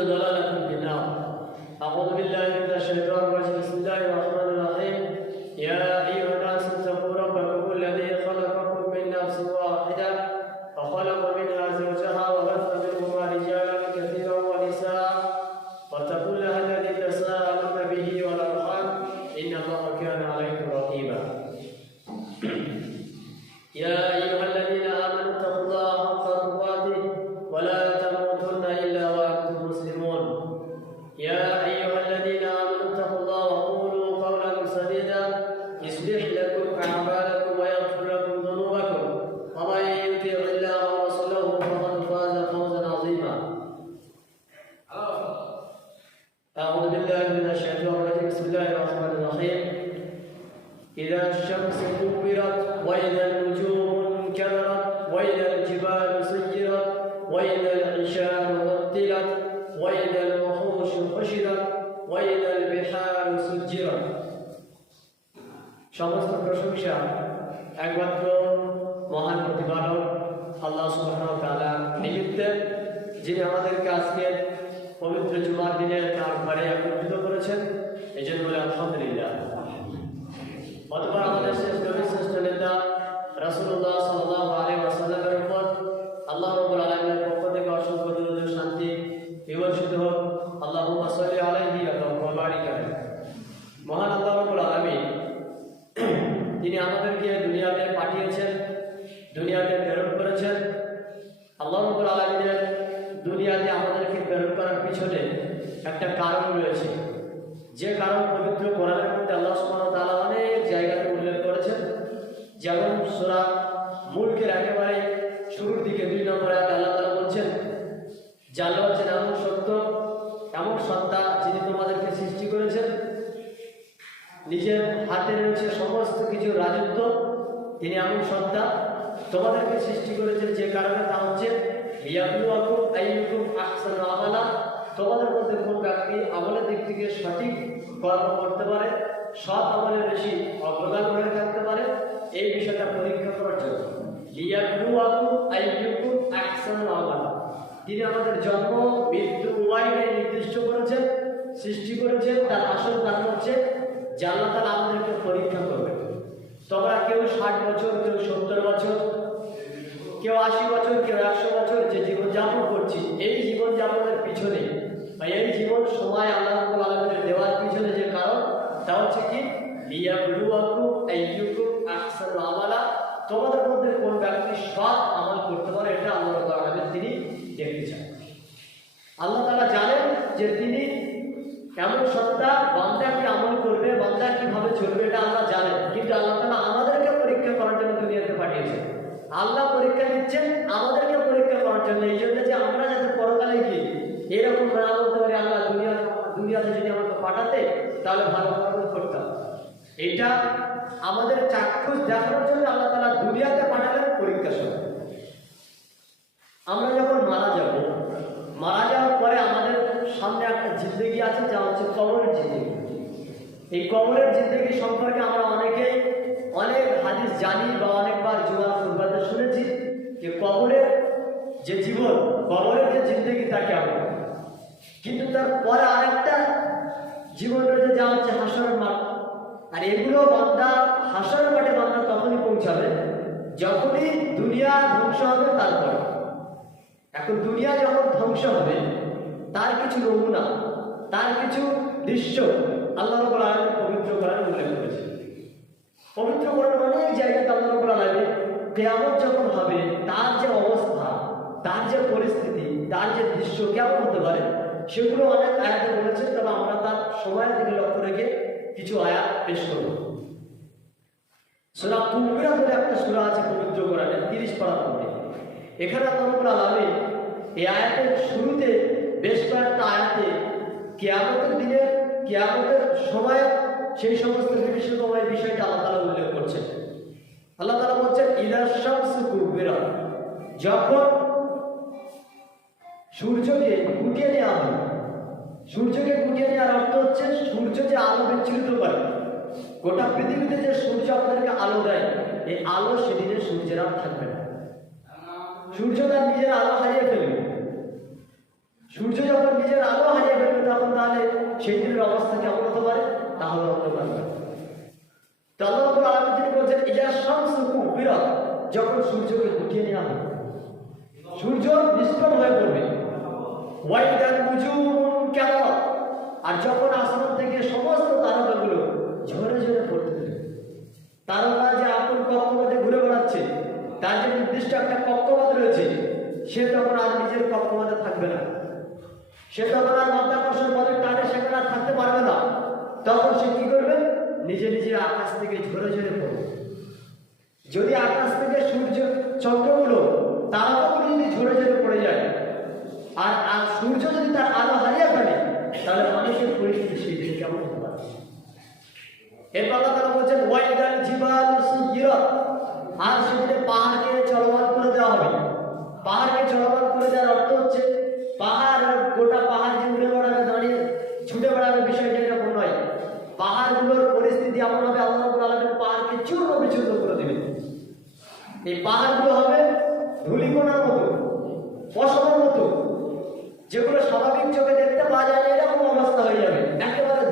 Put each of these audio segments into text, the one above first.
ضلالة في النار. أعوذ بالله من الشيطان الرجيم. بسم الله الرحمن الرحيم. يا أيها الناس اتقوا ربكم الذي خلقكم من نفس واحدة وخلق منها زوجها وبث منهما رجالا كثيرا ونساء واتقوا الله الذي تساءلون به والأرحام إن الله كان عليكم رقيبا. يا أيها الذين آمنوا اتقوا الله حق تقاته ولا تموتن إلا وأنتم مسلمون. يا أيها الذين آمنوا اتقوا الله وقولوا قولا سديدا يصلح لكم أعمالكم ويغفر لكم ذنوبكم ومن يطع الله ورسوله فقد فاز فوزا عظيما. أعوذ بالله من الشيطان الرجيم. بسم الله الرحمن الرحيم. إذا الشمس كورت وإذا النجوم انكدرت وإذا الجبال سيرت وإذا العشار عطلت وإذا الوحوش حشرت وإذا البحار سجرت. সমস্ত প্রশংসা একমাত্র মহান প্রতিপালক আল্লাহ সুবহানাহু ওয়া তাআলা নিমিত্তে, যিনি আমাদেরকে আজকে পবিত্র জুমার দিনে তার ঘরে একত্রিত করেছেন। এই জন্য বলে আলহামদুলিল্লাহ। অতঃপর আমাদের শ্রেষ্ঠ নেতা রাসূলুল্লাহ সাল্লাল্লাহু আলাইহি ওয়াসাল্লামের উপর আল্লাহ রাব্বুল আলামিনের পক্ষ থেকে অসংখ্য দরুদ ও শান্তি বিবর্ষিত হোক। আল্লাহুম্মা সাল্লি আলাইহি ওয়া বারিক আলাইহি। মহান আল্লাহ রাব্বুল আলামিন তিনি আমাদেরকে দুনিয়াতে পাঠিয়েছেন, দুনিয়াতে প্রেরণ করেছেন। আল্লাহ রাব্বুল আলামিনের দুনিয়াতে আমাদেরকে প্রেরণ করার পিছনে একটা কারণ রয়েছে, যে কারণ পবিত্র কোরআনের মধ্যে আল্লাহ সুবহানাহু ওয়া তাআলা অনেক জায়গাতে উল্লেখ করেছেন। যেমন সূরা মুলকের একেবারে শুরুর দিকে 2 নম্বর আয়াতে আল্লাহ তাআলা বলছেন যে আল্লাহ হচ্ছেন এমন সত্য, এমন সত্তা যিনি তোমাদেরকে সৃষ্টি করেছেন, নিজের হাতে রয়েছে সমস্ত কিছু রাজত্ব। তিনি এমন সত্তা তোমাদেরকে সৃষ্টি করেছেন যে কারণে, তা হচ্ছে লিয়াবলুয়াকুম আইয়ুকুম আহসানু আমালা, তোমাদের মধ্যে কোন ব্যক্তি আমলের দিক থেকে সঠিক কর্ম করতে পারে, সৎ আমলে বেশি অগ্রগামী হয়ে থাকতে পারে, এই বিষয়টা পরীক্ষা করার জন্য। লিয়াবলুয়াকুম আইয়ুকুম আহসানু আমালা, তিনি আমাদের জন্ম মৃত্যু উভয়কে নির্দিষ্ট করেছেন, সৃষ্টি করেছেন। তার আসল কারণ হচ্ছে যে আল্লাহ তাআলা আমাদেরকে পরীক্ষা করবেন। তোমরা কেউ 60 বছর, কেউ 70 বছর, কেউ 80 বছর, কেউ 100 বছর যে জীবনযাপন করছি, এই জীবনযাপনের পিছনে বা এই জীবন সময় আল্লাহ রাব্বুল আলামিনের দেওয়ার পিছনে যে কারণ, তা হচ্ছে কি লিয়াবলুয়াকুম আইয়ুকুম আহসানু আমালা, তোমাদের মধ্যে কোন ব্যক্তি সৎ আমল করতে পারে, এটা আল্লাহ রাব্বুল আলামিন তিনি দেখতে চান। আল্লাহ তাআলা জানেন যে তিনি এমন সত্তা, বান্দা কি আমল করবে, বান্দা কিভাবে চলবে, এটা আল্লাহ জানেন। কিন্তু আল্লাহ তাআলা আমাদেরকে পরীক্ষা করার জন্য দুনিয়াতে পাঠিয়েছেন। আল্লাহ পরীক্ষা দিচ্ছেন আমাদেরকে পরীক্ষা করার জন্য, এই জন্য যে আমরা যাতে পরকালে গিয়ে এরকম না বলতে পারি আল্লাহ দুনিয়াতে যদি আমাকে পাঠাতে তাহলে ভালো কর্ম করতাম। এটা আমাদের চাক্ষুষ দেখানোর জন্য আল্লাহ তাআলা দুনিয়াতে পাঠালেন পরীক্ষা সময়। আমরা যখন মারা যাওয়ার পরে আমাদের সামনে একটা জিন্দেগি আছে, যা হচ্ছে কবরের জিন্দেগি। এই কবরের জিন্দেগি সম্পর্কে আমরা অনেকেই অনেক হাদিস জানি বা অনেকবার জুমার খুতবাতে শুনেছি যে কবরের যে জীবন, কবরের যে জিন্দেগি তা কেমন। কিন্তু তার পরে আরেকটা জীবন রয়েছে, যা হচ্ছে হাসরের মাঠ। আর এগুলো বান্দা হাসরের মাঠে বান্দা তখনই পৌঁছাবে যখনই দুনিয়া ধ্বংস হবে। তারপরে এখন দুনিয়া যখন ধ্বংস হবে, তার কিছু নমুনা, তার কিছু দৃশ্য আল্লাহ রাব্বুল আলামিন পবিত্র কোরআনে উল্লেখ করেছেন। পবিত্র কোরআনে অনেক জায়গাতে আল্লাহ রাব্বুল আলামিন কিয়ামত যখন হবে তার যে অবস্থা, তার যে পরিস্থিতি, তার যে দৃশ্য কেমন হতে পারে, সেগুলো অনেক আয়াতে বলেছেন। তবে আমরা তার সময়ের দিকে লক্ষ্য রেখে কিছু আয়াত পেশ করব। সূরা কুবরা বলে একটা সূরা আছে পবিত্র কোরআনে 30 পারার মধ্যে। এখানে আল্লাহ রাব্বুল আলামিন এই আয়াতের শুরুতে বেশ কয়েকটা আয়াতে কিয়ামতের দিনে, কিয়ামতের সময় সেই সমস্ত বিভীষিকাময় বিষয়টা আল্লাহ তাআলা উল্লেখ করছেন। আল্লাহ তাআলা বলছেন ইযা শামসু কুবিরা, যখন সূর্যকে গুটিয়ে নেওয়া হয়। সূর্যকে গুটিয়ে নেওয়ার অর্থ হচ্ছে সূর্য যে আলো বিচ্ছুরিত করে, গোটা পৃথিবীতে যে সূর্য আমাদেরকে আলো দেয়, এই আলো সেদিনে সূর্যের আর থাকবে না। সূর্য তার নিজের আলো হারিয়ে ফেলবে। সূর্য যখন নিজের আলো হারিয়ে ফেলবে তখন তাহলে সেই দিনের অবস্থা কেমন হতে পারে? তাহলে অন্ধকার। তো আল্লাহ রাব্বুল আলামিন তিনি বলছেন ইজা শামসু কুবিরাত, যখন সূর্যকে উঠিয়ে নেওয়া হবে, সূর্য নিষ্প্রভ হয়ে পড়বে। ওয়াইদান নুজুমুন কাদারাত, আর যখন আসমান থেকে সমস্ত তারকাগুলো ঝরে ঝরে পড়তে থাকবে। তারকা যে আপন কক্ষপথে ঘুরে বেড়াচ্ছে, তার যে নির্দিষ্ট একটা কক্ষপথ রয়েছে, সে তখন আর নিজের কক্ষপথে থাকবে না, সে তখন আর মাধ্যাকর্ষণ বলের টানে সেখানে আর থাকতে পারবে না। তখন সে কি করবে? নিজে নিজে আকাশ থেকে ঝরে ঝরে পড়বে। যদি আকাশ থেকে সূর্য চন্দ্রগুলো তারকাগুলো যদি ঝরে ঝরে পড়ে যায়, আর সূর্য যদি তার আলো হারিয়ে ফেলে, তাহলে মানুষের পরিস্থিতি সেই দিন কেমন হতে পারে? এরপর আল্লাহ তাআলা বলছেন ওয়াইদাল জিবাল সুয়িরাত, আর সেদিনে পাহাড়কে চলমান করে দেওয়া হবে। পাহাড়কে চলমান করে দেওয়ার অর্থ হচ্ছে পাহাড়, গোটা পাহাড় যে উড়ে বেড়াবে, দাঁড়িয়ে ছুটে বেড়াবে, বিষয়টা এরকম নয়। পাহাড়গুলোর পরিস্থিতি এমন হবে, আল্লাহ রাব্বুল আলামিন পাহাড়কে চূর্ণ বিচূর্ণ করে দেবেন। এই পাহাড়গুলো হবে ধূলিকণার মতো, পশমের মতো, যেগুলো স্বাভাবিক চোখে দেখতে পাওয়া যায় না, এরকম অবস্থা হয়ে যাবে। একেবারে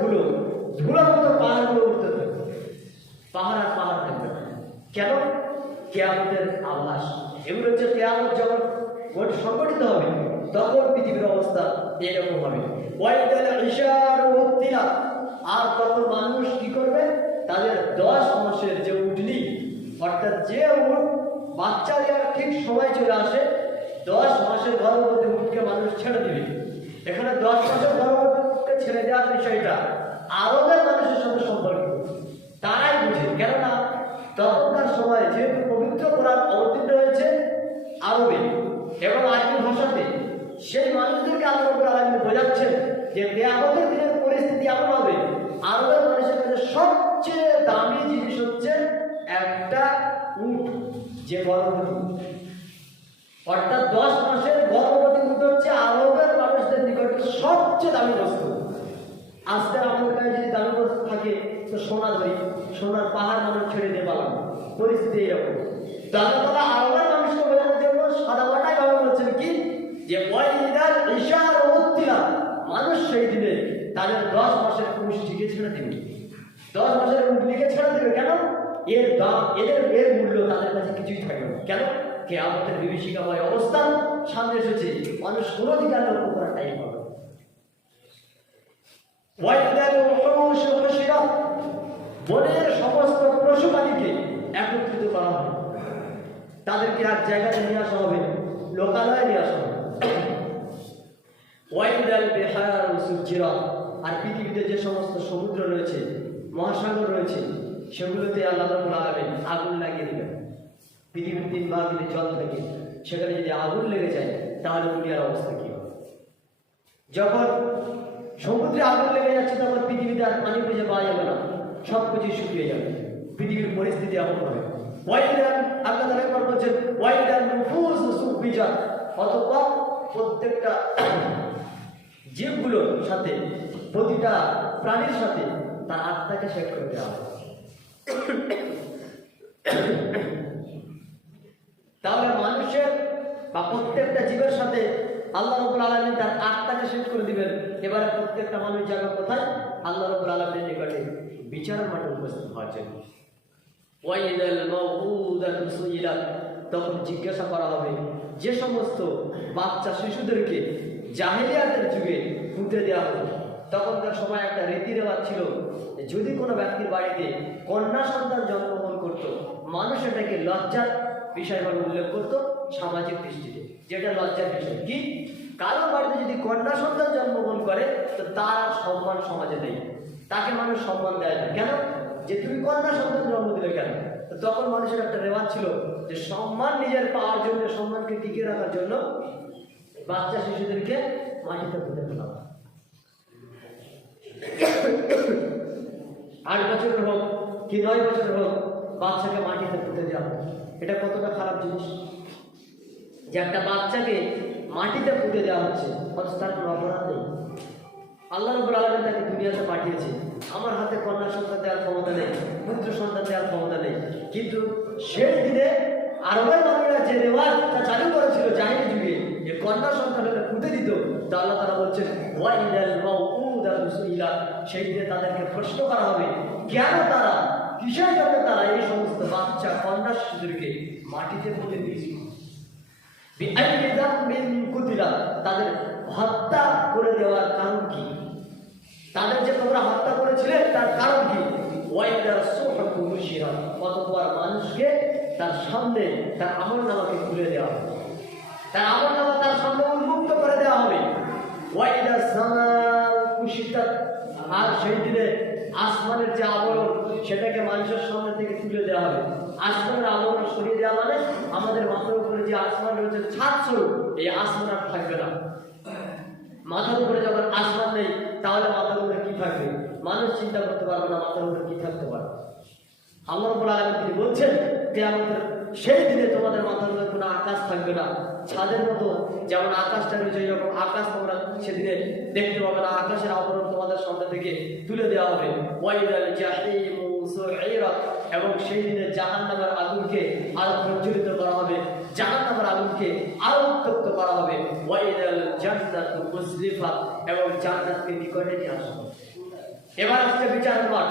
ধুলোর মতো পাহাড়গুলো উঠতে থাকবে, পাহাড় আর পাহাড় থাকবে। কেন? কিয়ামতের আভাস। এগুলো হচ্ছে কিয়ামত যখন সংগঠিত হবে, তখন পৃথিবীর অবস্থা এরকম হবে। ওয়াইদাল ইশারু উত্তিলা, আর তখন মানুষ কি করবে? তাদের 10 মাসের যে উটনি, অর্থাৎ যে উট বাচ্চা দেওয়ার ঠিক সময় চলে আসে, 10 মাসের গর্ভবতী উটকে মানুষ ছেড়ে দিবে। এখানে 10 মাসের গর্ভবতী উটকে ছেড়ে দেওয়ার বিষয়টা আরবের মানুষের সাথে সম্পর্কিত, তারাই বুঝে। কেননা তখনকার সময় যেহেতু পবিত্র কোরআন অবতীর্ণ হয়েছে আরবে এবং আরবি ভাষাতে, সেই মানুষদেরকে আল্লাহ রাব্বুল আলামিন বোঝাচ্ছেন যে কিয়ামতের দিনের পরিস্থিতি এমন হবে, আরবের মানুষের কাছে সবচেয়ে দামি জিনিস হচ্ছে একটা উট যে গর্ভবতী, অর্থাৎ 10 মাসের গর্ভবতী উট হচ্ছে আরবের মানুষদের নিকটে সবচেয়ে দামি বস্তু। আজকে আমাদের কাছে যদি দামি বস্তু থাকে তো সোনা ধরি, সোনার পাহাড় মানুষ ছেড়ে দিয়ে পালাম, পরিস্থিতি এইরকম। তো আল্লাহ তাআলা আরবের মানুষকে বোঝানোর জন্য সাদামাটাই ভাবে বলছেন কি, যে ওয়াইদাল ইশার উত্তিলা, মানুষ সেই দিনে তাদের 10 মাসের পুরুষটিকে ছেড়ে দিবে, 10 মাসের উটনিকে ছেড়ে দিবে। কেন? এর দাম, এর মূল্য তাদের কাছে কিছুই থাকবে না। কেন? কিয়ামতের বিভীষিকাময় অবস্থান সামনে এসেছে, মানুষ কোনো দিকে লক্ষ্য করার টাইম পাবে। ওয়াইদাল উহুশ হুশিরাত, বনের সমস্ত পশু প্রাণীকে একত্রিত করা হবে, তাদেরকে এক জায়গায় নিয়ে আসা হবে, লোকালয়ে নিয়ে আসা হবে। ওয়াইদাল বিহারু সুজিরাত, আর পৃথিবীতে যে সমস্ত সমুদ্র রয়েছে, মহাসাগর রয়েছে, সেগুলোতে আল্লাহ রাব্বুল আলামিন আগুন লাগিয়ে দিবেন। পৃথিবীর 3 ভাগ যদি জল থাকে, সেখানে যদি আগুন লেগে যায়, তাহলে দুনিয়ার অবস্থা কি হবে? যখন সমুদ্রে আগুন লেগে যাচ্ছে, তখন পৃথিবীতে আর পানি খুঁজে পাওয়া যাবে না, সব কিছু শুকিয়ে যাবে। পৃথিবীর পরিস্থিতি এমন হবে। ওয়াইদান, আল্লাহ তাআলা একবার বলছেন ওয়াইদান নুফুস সুবিজাত, অথবা প্রত্যেকটা জীবগুলোর সাথে, প্রতিটা প্রাণীর সাথে তার আত্মাকে শেষ করে দেওয়া হবে। তাহলে মানুষের বা প্রত্যেকটা জীবের সাথে আল্লাহ রাব্বুল আলামিন তার আত্মাকে শেষ করে দিবেন। এবারে প্রত্যেকটা মানুষ যাবে কোথায়? আল্লাহ রাব্বুল আলামিনের নিকটে বিচারের মাঠে উপস্থিত হওয়ার জন্য। ওয়াইদাল মাউউদাতু সুইলাত, তখন জিজ্ঞাসা করা হবে যে সমস্ত বাচ্চা শিশুদেরকে জাহেলিয়াতের যুগে পুঁতে দেওয়া হতো। তখনকার সময় একটা রীতি রেওয়াজ ছিল, যদি কোনো ব্যক্তির বাড়িতে কন্যা সন্তান জন্মগ্রহণ করত, মানুষ এটাকে লজ্জার বিষয়ভাবে উল্লেখ করতো সামাজিক দৃষ্টিতে, যেটা লজ্জার বিষয়। কি? কারো বাড়িতে যদি কন্যা সন্তান জন্মগ্রহণ করে, তো তার সম্মান সমাজে নেই, তাকে মানুষ সম্মান দেয় না। কেন? যে তুমি কন্যা সন্তান জন্ম দিলে কেন? তো তখন মানুষের একটা রেওয়াজ ছিল যে সম্মান নিজের পাওয়ার জন্য, সম্মানকে টিকিয়ে রাখার জন্য বাচ্চা শিশুদেরকে মাটিতে পুঁতে ফেলা হয়। 8 বছরের হোক কি 9 বছরের হোক, বাচ্চাকে মাটিতে পুঁতে দেওয়া হয়। এটা কতটা খারাপ জিনিস যে একটা বাচ্চাকে মাটিতে পুঁতে দেওয়া হচ্ছে, অথচ তার কোনো অপরাধ নেই। আল্লাহ রাব্বুল আলামিন তাকে দুনিয়াতে পাঠিয়েছে, আমার হাতে কন্যা সন্তান দেওয়ার ক্ষমতা নেই, পুত্র সন্তান দেওয়ার ক্ষমতা নেই, কিন্তু সেই দিনে আরবের মানুষরা যে রেওয়াজটা চালু করেছিল জাহিলি যুগে, যে কন্যা সন্তান হলে পুঁতে দিত, আল্লাহ তাআলা বলছেন ওয়াইদাল মাউউদাতু সুইলাত, সেই দিনে তাদেরকে প্রশ্ন করা হবে কেন তারা, কিসের জন্য তারা এই সমস্ত বাচ্চা কন্যা শিশুদেরকে মাটিতে পুঁতে দিয়েছিল। বিআইয়ি যামবিন কুতিলা, তাদের হত্যা করে দেওয়ার কারণ কি, তাদের যে তোমরা হত্যা করেছিলে তার কারণ কি। ওয়াইদা সুহফু নুশিরাত, অতঃপর মানুষকে তার সামনে তার আমলনামাকে খুলে দেওয়া হবে, তার আমলনামা তার সামনে উন্মুক্ত করে দেওয়া হবে। ওয়াইদা সামাউ কুশিতাত, আর সেই দিনে আসমানের যে আবরণ সেটাকে মানুষের সামনে থেকে তুলে দেওয়া হবে। আসমানের আবরণ সরিয়ে দেওয়া মানে আমাদের মাথার উপরে যে আসমান রয়েছে ছাদ স্বরূপ, এই আসমান আর থাকবে না। মাথার উপরে যখন আসমান নেই তাহলে মাথার উপরে কি থাকবে, মানুষ চিন্তা করতে পারবে না মাথার উপরে কি থাকতে পারে। আল্লাহ রাব্বুল আলামিন তিনি বলছেন কিয়ামতের সেই দিনে তোমাদের মাথার উপরে কোনো আকাশ থাকবে না, ছাদের মতো যেমন আকাশটা রয়েছে এরকম আকাশ তোমরা সেদিনে দেখতে পাবে না, আকাশের আবরণ তোমাদের সামনে থেকে তুলে দেওয়া হবে। ওয়াইদাল জাহিমু সুইরাত, এবং সেই দিনে জাহান্নামের আগুনকে আরো প্রজ্বলিত করা হবে, জাহান্নামের আগুনকে আরো উত্তপ্ত করা হবে। ওয়াইদাল জান্নাতু উজলিফাত, এবং জান্নাতকে নিকটে নিয়ে আসা হবে। এবার আসছে বিচারের মাঠ।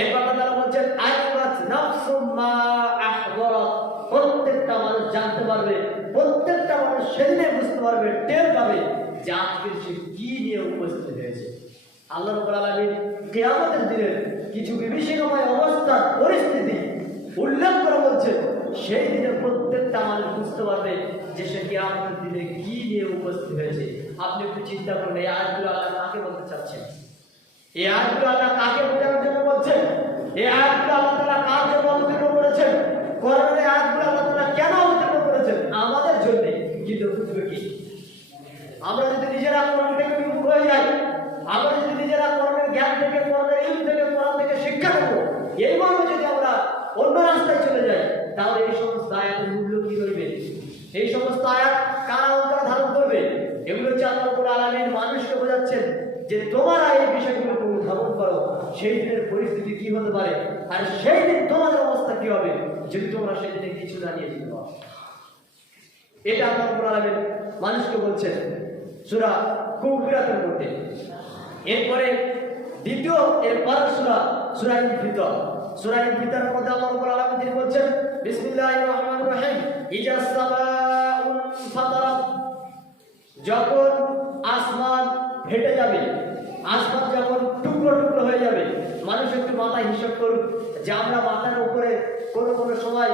এরপর তারা বলছেন আইমাত নাফসুম মা আহদারাত, প্রত্যেকটা মানুষ জানতে পারবে, প্রত্যেকটা মানুষ সেদিনে বুঝতে পারবে, টের পাবে যে আজকে সে কি নিয়ে উপস্থিত হয়েছে। আল্লাহ রাব্বুল আলামিন কিয়ামতের দিনের কিছু বিভীষিকাময় অবস্থা পরিস্থিতি উল্লেখ করে বলছেন সেই দিনে প্রত্যেকটা মানুষ বুঝতে পারবে যে সে কিয়ামতের দিনে কি নিয়ে উপস্থিত হয়েছে। আপনি একটু চিন্তা করুন, এই আয়াতগুলো আল্লাহ কাকে বলতে চাচ্ছেন, এই আয়াতগুলো আল্লাহ কাকে বোঝানোর জন্য বলছেন, এই আয়াতগুলো আল্লাহ তাআলা কার জন্য অবতীর্ণ করেছেন, কোরআনের আয়াতগুলো আল্লাহ তাআলা কেন অবতীর্ণ করেছেন, আমাদের জন্য। কিন্তু বুঝবে কি, আমরা যদি নিজেরা কোরআন থেকে বিমুখ হয়ে যাই, আমরা যদি নিজেরা কোরআনের জ্ঞান থেকে, কোরআনের ইলম থেকে, কোরআন থেকে শিক্ষা নেব, এইভাবে যদি আমরা অন্য রাস্তায় চলে যাই, তাহলে এই সমস্ত আয়াতের মূল্য কি হইবে, এই সমস্ত আয়াত কারা অন্তর ধারণ করবে। এগুলো হচ্ছে আল্লাহ রাব্বুল আলামিন মানুষকে বোঝাচ্ছেন যে তোমরা এই বিষয়গুলোকে উদ্ভাবন করো, সেই দিনের পরিস্থিতি কি হতে পারে, আর সেই দিন তোমাদের অবস্থা কি হবে যদি তোমরা সেই দিনে কিছু না নিয়ে যেতে পারো। এটা আল্লাহ রাব্বুল আলামিন মানুষকে বলছেন সূরা কুফরাতের মধ্যে। এরপরে দ্বিতীয় এরপর সূরা ইনফিতর, সূরা ইনফিতরের মধ্যে আল্লাহ রাব্বুল আলামিন তিনি বলছেন বিসমিল্লাহির রহমানির রহিম ইজাস সামাউন ফাতারাত, যখন আসমান ফেটে যাবে, আসমান যখন টুকরো টুকরো হয়ে যাবে। মানুষ একটু মাথায় হিসাব করুন যে আমরা মাথার উপরে কোনো কোনো সময়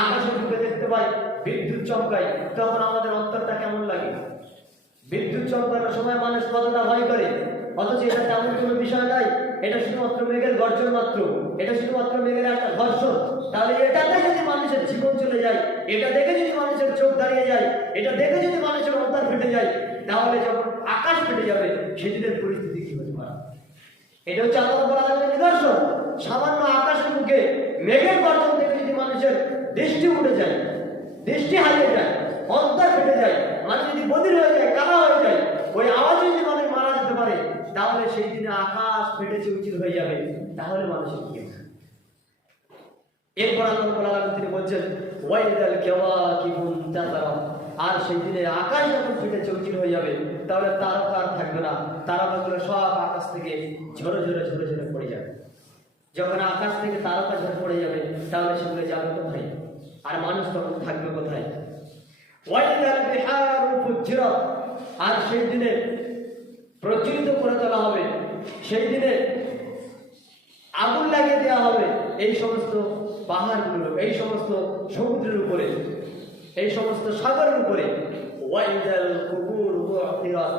আকাশে ঢুকে দেখতে পাই বিদ্যুৎ চমকায়, তখন আমাদের অন্তরটা কেমন লাগে। বিদ্যুৎ চমকানোর সময় মানুষ কতটা ভয় করে, অথচ এটা তেমন কোনো বিষয় নাই, এটা শুধুমাত্র মেঘের গর্জন মাত্র, এটা শুধুমাত্র মেঘের একটা ঘর্ষণ। তাহলে এটাতে যদি মানুষের জীবন চলে যায়, এটা দেখে যদি মানুষের চোখ দাঁড়িয়ে যায়, এটা দেখে যদি মানুষের অন্তর ফেটে যায়, তাহলে যখন আকাশ ফেটে যাবে সেদিনের পরিস্থিতি কি হতে পারে। এটা হচ্ছে আল্লাহ রাব্বুল আলামিনের নিদর্শন। সামান্য আকাশের মুখে মেঘের গর্জন দেখে যদি মানুষের দৃষ্টি উঠে যায়, দৃষ্টি হারিয়ে যায়, অন্তর ফেটে যায়, মানুষ যদি বধির হয়ে যায়, কানা হয়ে যায়, ওই আওয়াজে যদি মানুষ মারা যেতে পারে, তাহলে সেই দিনে আকাশ ফেটে চৌচির হয়ে যাবে, তাহলে মানুষের কি হবে। এরপর আল্লাহ রাব্বুল আলামিন তিনি বলছেন ওয়াইদাল কাওয়াকিবু ইনতাসারাত, আর সেই দিনে আকাশ যখন ফেটে চৌচির হয়ে যাবে, তাহলে তারকা আর থাকবে না, তারকাগুলো সব আকাশ থেকে ঝরে ঝরে ঝরে ঝরে পড়ে যাবে। যখন আকাশ থেকে তারকা ঝরে পড়ে যাবে, তাহলে সেগুলো যাবে কোথায়, আর মানুষ তখন থাকবে কোথায়। ওয়াইদাল বিহারু ফুজ্জিরাত, আর সেই দিনে প্রজ্বলিত করে তোলা হবে, সেই দিনে আগুন লাগিয়ে দেওয়া হবে এই সমস্ত পাহাড়গুলো, এই সমস্ত সমুদ্রের উপরে, এই সমস্ত সাগরের উপরে। ওয়াইদাল কুবুর বু'থিরাত,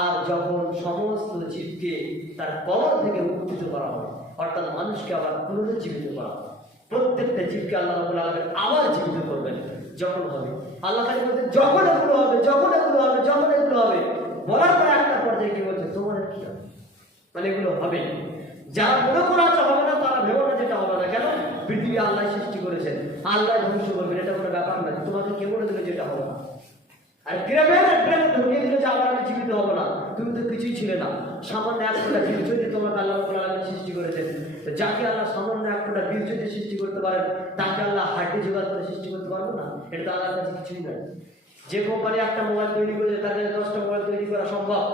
আর যখন সমস্ত জীবকে তার কবর থেকে উত্থিত করা হবে, অর্থাৎ মানুষকে আবার পুনরুজ্জীবিত করা হবে। প্রত্যেকটা জীবকে আল্লাহ রাব্বুল আলামিন আবার জীবিত করবেন। যখন হবে, আল্লাহ তাআলা বলছেন যখন এগুলো হবে, যখন এগুলো হবে, যখন এগুলো হবে, বলার পরে একটা পর্যায়ে কি বলছে, তোমাদের কি হবে, মানে এগুলো হবে। যারা মনে করা হবে না তারা ভেবো না যেটা হবে না। কেন? পৃথিবী আল্লাহ সৃষ্টি করেছেন, আল্লাহ ধ্বংস করবেন, এটা কোনো ব্যাপার না। তোমাকে কে বলে দিল যেটা হবে না? আর গ্রামে ঢুকিয়ে দিল যে আবার আমি জীবিত হবো না, তুমি তো কিছুই ছিলে না, সামান্য এক ফোঁটা বীজ যদি তোমাকে আল্লাহ রাব্বুল আলামিন সৃষ্টি করেছেন, তো যাকে আল্লাহ সামান্য এক ফোঁটা বীজ যদি সৃষ্টি করতে পারেন, তাকে আল্লাহ হাড্ডি জোগাড় করে সৃষ্টি করতে পারবো না? এটা তো আল্লাহর কাছে কিছুই নয়। যে কোম্পানি একটা মোবাইল তৈরি করেছে তার কাছে 10টা মোবাইল তৈরি করা সম্ভব?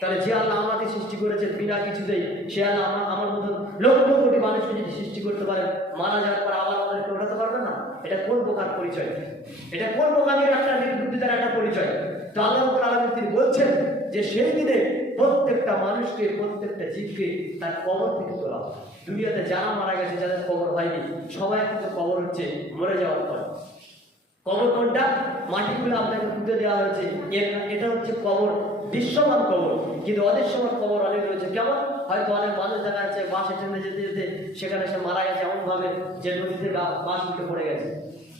তাহলে যে আল্লাহ আমাকে সৃষ্টি করেছে বিনা কিছুতেই, সে আল্লাহ আমার মতন লক্ষ কোটি মানুষকে যদি সৃষ্টি করতে পারে, মারা যাওয়ার পর আবার আমাদেরকে ওঠাতে পারবে না? এটা কোন প্রকার পরিচয়? এটা কোন প্রকারের একটা নির্বুদ্ধিতার একটা পরিচয়? তো আল্লাহ রাব্বুল আলামিন তিনি বলছেন যে সেই দিনে প্রত্যেকটা মানুষকে, প্রত্যেকটা জীবকে তার কবর থেকে তোলা হবে। দুনিয়াতে যারা মারা গেছে, যাদের কবর হয়নি, সবাই কিন্তু কবর হচ্ছে মরে যাওয়ার পর। কবর কোনটা? মাটিগুলো আপনাকে পুঁতে দেওয়া হয়েছে, এটা হচ্ছে কবর, দৃশ্যমান কবর। কিন্তু অদৃশ্যমান কবর অনেক রয়েছে। কেমন? হয়তো অনেক মানুষ দেখা যাচ্ছে বাসে ট্রেনে যেতে যেতে সেখানে সে মারা গেছে এমন ভাবে যে নদীতে বাস উঠে পড়ে গেছে,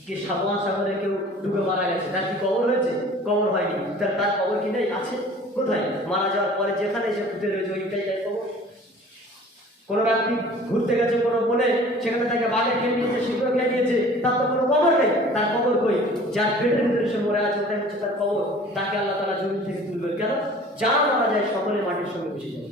কি সাগর সাগরে কেউ ডুবে মারা গেছে, তার কি কবর হয়েছে? কবর হয়নি। তার কবর কি নেই? আছে। কোথায়? মারা যাওয়ার পরে যেখানে সে পুঁতে রয়েছে ওইটাই তাই কবর। কোনো ব্যক্তি ঘুরতে গেছে কোনো বনে, সেখানে তাকে বাঘে খেয়ে নিয়েছে, শিকড় খেয়ে নিয়েছে, তার তো কোনো কবর নেই। তার কবর কই? যার পেটের ভিতরে সে মরে আছে ওটাই হচ্ছে তার কবর। তাকে আল্লাহ তাআলা জমিন থেকে তুলবেন। কেন? যারা মারা যায় সকলে মাটির সঙ্গে মিশে যায়।